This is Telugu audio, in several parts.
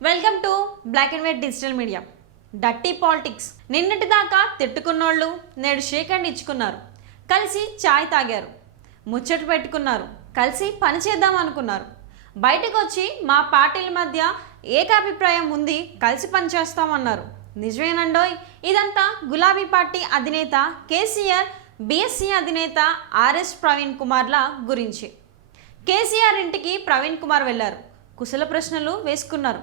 Welcome to black and white digital media. డట్టి పాలిటిక్స్. నిన్నటి దాకా తిట్టుకున్నోళ్ళు నేడు షేక్ హ్యాండ్ ఇచ్చుకున్నారు, కలిసి చాయ్ తాగారు, ముచ్చట పెట్టుకున్నారు, కలిసి పని చేద్దాం అనుకున్నారు. బయటకు వచ్చి మా పార్టీల మధ్య ఏకాభిప్రాయం ఉంది, కలిసి పనిచేస్తామన్నారు. నిజమేనండోయ్. ఇదంతా గులాబీ పార్టీ అధినేత కేసీఆర్, బీఎస్సీ అధినేత ఆర్ఎస్ ప్రవీణ్ కుమార్ల గురించి. కేసీఆర్ ఇంటికి ప్రవీణ్ కుమార్ వెళ్లారు, కుశల ప్రశ్నలు వేసుకున్నారు,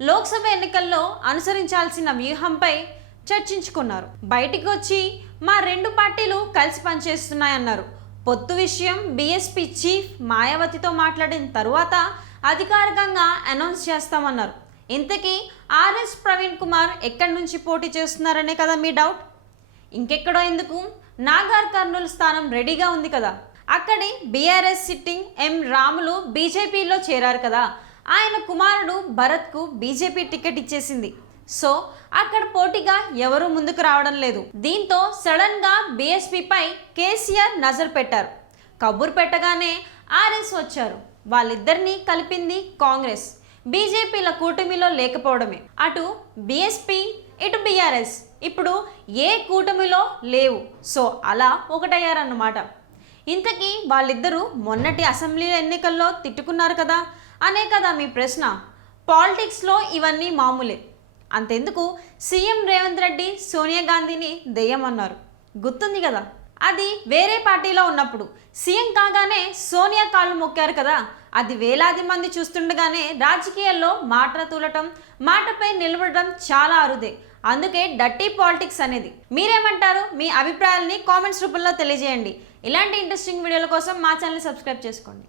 లోక్సభ ఎన్నికల్లో అనుసరించాల్సిన వ్యూహంపై చర్చించుకున్నారు. బయటికి వచ్చి మా రెండు పార్టీలు కలిసి పనిచేస్తున్నాయన్నారు. పొత్తు విషయం బీఎస్పీ చీఫ్ మాయావతితో మాట్లాడిన తరువాత అధికారికంగా అనౌన్స్ చేస్తామన్నారు. ఇంతకీ ఆర్ఎస్ ప్రవీణ్ కుమార్ ఎక్కడి నుంచి పోటీ చేస్తున్నారనే కదా మీ డౌట్. ఇంకెక్కడో ఎందుకు, నాగర్ కర్నూలు స్థానం రెడీగా ఉంది కదా. అక్కడి బీఆర్ఎస్ సిట్టింగ్ ఎం రాములు బీజేపీలో చేరారు కదా. ఆయన కుమారుడు భరత్కు బీజేపీ టికెట్ ఇచ్చేసింది. సో అక్కడ పోటీగా ఎవరూ ముందుకు రావడం లేదు. దీంతో సడన్గా బీఎస్పీపై కేసీఆర్ నజర్ పెట్టారు. కబురు పెట్టగానే ఆర్ఎస్ వచ్చారు. వాళ్ళిద్దరినీ కలిపింది కాంగ్రెస్. బీజేపీల కూటమిలో లేకపోవడమే. అటు బీఎస్పీ, ఇటు బీఆర్ఎస్ ఇప్పుడు ఏ కూటమిలో లేవు. సో అలా ఒకటయ్యారన్నమాట. ఇంతకీ వాళ్ళిద్దరూ మొన్నటి అసెంబ్లీ ఎన్నికల్లో తిట్టుకున్నారు కదా అనే కదా మీ ప్రశ్న. పాలిటిక్స్లో ఇవన్నీ మామూలే. అంతెందుకు, సీఎం రేవంత్ రెడ్డి సోనియా గాంధీని దెయ్యమన్నారు, గుర్తుంది కదా. అది వేరే పార్టీలో ఉన్నప్పుడు. సీఎం కాగానే సోనియా కాళ్ళు మొక్కారు కదా. అది వేలాది మంది చూస్తుండగానే రాజకీయాల్లో మాట తూలటం, మాటపై నిలబడటం చాలా అరుదే. అందుకే డర్టీ పాలిటిక్స్ అనేది. మీరేమంటారు? మీ అభిప్రాయాల్ని కామెంట్స్ రూపంలో తెలియజేయండి. ఇలాంటి ఇంట్రెస్టింగ్ వీడియోల కోసం మా ఛానల్ని సబ్స్క్రైబ్ చేసుకోండి.